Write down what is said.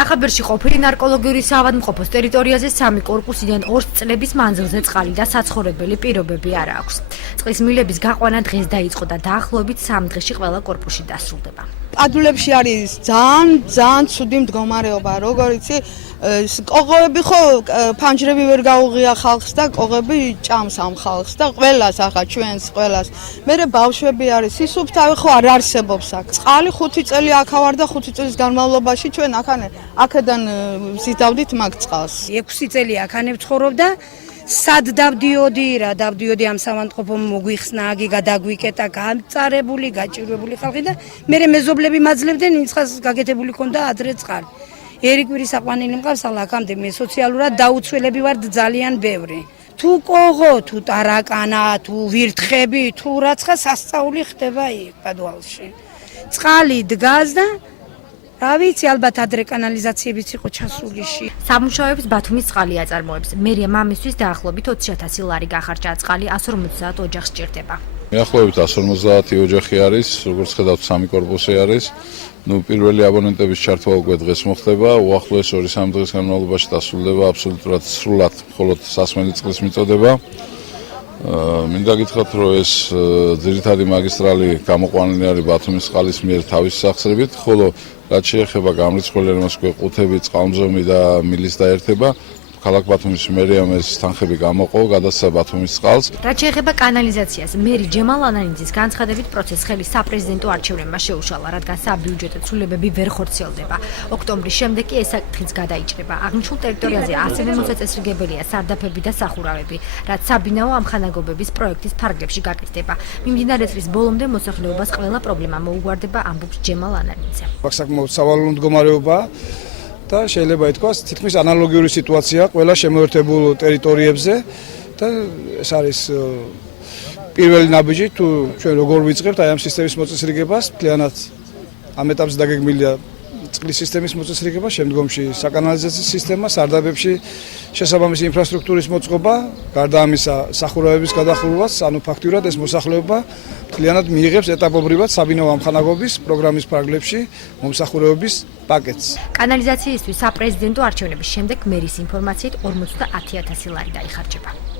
კახაბერში ყოფილი ნარკოლოგიური საავადმყოფოს ტერიტორიაზე 3 კორპუსიდან 2 წლების მანძილზე წყალი და საცხოვრებელი პირობები არ აქვს. წყლის მილების გაყვანა დღეს დაიწყო და დაახლოებით 3 დღეში ყველა კორპუსში დასრულდება. ადულებში არის ძალიან ცუდი მდგომარეობა, როგორ იცი, კოღოები ხო ფანჯრები ვერ გაუღია ხალხს და კოღები ჭამს ამ ხალხს და ყველას ახლა ჩვენს ყველას. მერე ბავშვები არის, სისუფთავი ხო არ არსებობს აქ. წყალი 5 წელი აქ ვარ და 5 წლის განმავლობაში ჩვენ აქედან ვზიდავდით მაგ წყალს. 6 წელი აქ ვცხოვრობდა. სად დავდიოდი რა დავდიოდი ამ სამანტყოფომ მოგვიხსნა აგი გადაგვიკეტა გამწარებული გაჭირვებული ხალხი და მე მეზობლები მაძლევდნენ ინცხას გაგეთებული ქონდა ადრე წყალი. ერიკვირი საყვანილი მყავს ახლა აქამდე მე სოციალურად დაუცველები ვარ ძალიან ბევრი. თუ კოღო, თუ ტარაკანა, თუ ვირთხები, თუ რაცხა სასწაული ხდება იქ პადუალში. წყალი დგას და რა ვიცი, ალბათ ადრე კანალიზაციებიც იყო ჩასულიში. სამუშაოებს ბათუმის წყალი აწარმოებს. მერია მამისთვის დაახლოებით 20,000 ლარი გახარჯა წყალი 150 ოჯახს სჭირდება. მიახლოებით 150 ოჯახი არის, როგორც ხედავთ 3 კორპუსი არის. პირველი აბონენტების ჩართვა უკვე დღეს მოხდება, უახლოეს 2-3 დღის განმავლობაში დასრულდება აბსოლუტურად სრულად, მხოლოდ სასმელი წყლის მიწოდება. მინდა გითხრათ, რომ ეს ძირითადი მაგისტრალი გამოყვანილი არის ბათუმის წყალის მიერ თავის სახსრებით, ხოლო რაც შეეხება გამრიცხვლიან მოსკვეთები, წყალმზომი და მილის დაერთება, ქალაქ ბათუმის მერიამ ეს თანხები გამოყო, გადასცა ბათუმის წყალს. რაც შეეხება კანალიზაციას, მერი ჯემალ ანანიძის განცხადებით პროცესს ხელი საპრეზიდენტო არჩევნებმა შეუშალა, რადგან საბიუჯეტო ცვლილებები ვერ ხორციელდება. ოქტომბრის შემდეგ კი ეს საკითხიც გადაიჭრება. აღნიშნულ ტერიტორიაზე ასევე მოწესრიგებელია სარდაფები და სახურავები, რაც საბინაო ამხანაგობების პროექტის ფარგლებში გაკეთდება. მიმდინარე წლის ბოლომდე მოსახლეობას ყველა პრობლემა მოუგვარდება, ამბობს ჯემალ ანანიძე. საკმაოდ სავალალო მდგომარეობაა. და შეიძლება ითქვას, თითქმის ანალოგიური სიტუაცია ყველა შემოერთებულ ტერიტორიებზე და ეს არის პირველი ნაბიჯი თუ ჩვენ როგორ ვიწყებთ აი ამ სისტემის მოწესრიგებას, მთლიანად ამ ეტაპზე დაგეგმილია წყლის სისტემის მოწესრიგება, შემდგომში საკანალიზაციო სისტემა, სარდაფებში შესაბამისი ინფრასტრუქტურის მოწყობა, გარდა ამისა სახურავების გადახურვაც, ანუ ფაქტიურად ეს მოსახლეობა მთლიანად მიიღებს ეტაპობრივად საბინაო ამხანაგობის პროგრამის ფარგლებში მომსახურებების პაკეტს. კანალიზაციისთვის საპრეზიდენტო არჩევნების შემდეგ მერის ინფორმაციით 50,000 ლარი დაიხარჯება.